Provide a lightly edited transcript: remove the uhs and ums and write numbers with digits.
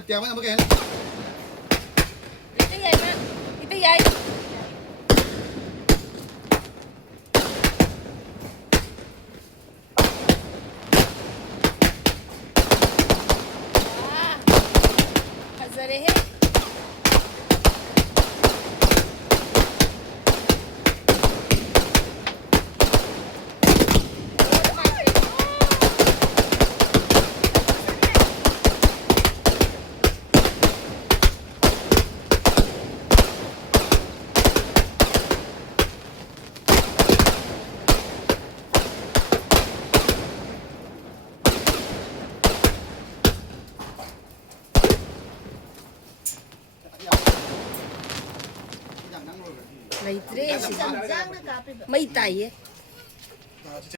त्यामध्ये നമുക്ക് यायला इथे याय ना इथे याय हजारे हे May tres. May tayo.